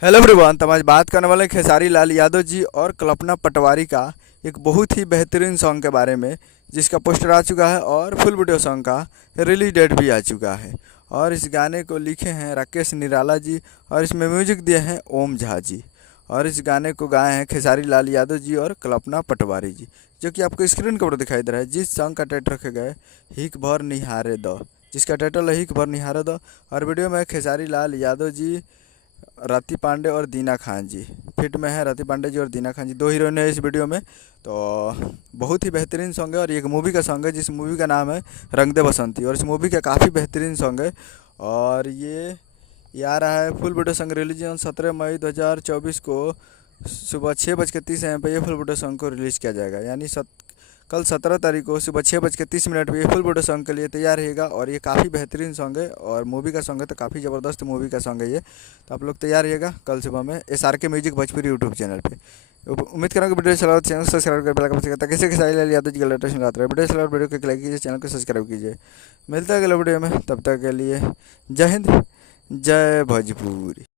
Hello everyone. तो आज बात करने वाले हैं खेसारी लाल यादव जी और कल्पना पटवारी का एक बहुत ही बेहतरीन सॉन्ग के बारे में, जिसका पोस्टर आ चुका है और फुल वीडियो सॉन्ग का रिलीज डेट भी आ चुका है। और इस गाने को लिखे हैं राकेश निराला जी और इसमें म्यूजिक दिए हैं ओम झा जी। और इस गाने को गाए हैं खेसारी लाल यादव जी और कल्पना पटवारी जी, जो कि आपको स्क्रीन के ऊपर दिखाई दे रहा है। जिस सॉन्ग का टाइटल रखे गए हिक भर निहारे दो, जिसका टाइटल है हिक भर निहारे दो। और वीडियो में खेसारी लाल यादव जी, रति पांडे और दीना खान जी फिट में है। रति पांडे जी और दीना खान जी दो हीरोइन है इस वीडियो में। तो बहुत ही बेहतरीन सॉन्ग है और ये एक मूवी का सॉन्ग है जिस मूवी का नाम है रंग दे बसंती। और इस मूवी का काफ़ी बेहतरीन सॉन्ग है। और ये आ रहा है full video song release on 17 मई 2024 को सुबह 6:30 AM पे ये फुल वीडियो सॉन्ग को रिलीज़ किया जाएगा। यानी कल 17 तारीख को सुबह 6:30 पे ये फुल वीडियो सॉन्ग के लिए तैयार रहेगा। और ये काफ़ी बेहतरीन सॉन्ग है और मूवी का सॉन्ग है, तो काफ़ी ज़बरदस्त मूवी का सॉन्ग है ये। तो आप लोग तैयार रहिएगा कल सुबह में SRK music Bhojpuri YouTube channel पे। उम्मीद करूँगा वीडियो चला चैनल को सब्सक्राइब कर बेल आइकन प्रेस ताकि खेसारी लाल यादव जी का लेटेस्ट मिलता रहे। वीडियो चला वीडियो को लाइक कीजिए, चैनल को सब्सक्राइब कीजिए। मिलता है अगले वीडियो में, तब तक के लिए जय हिंद, जय भोजपुरी।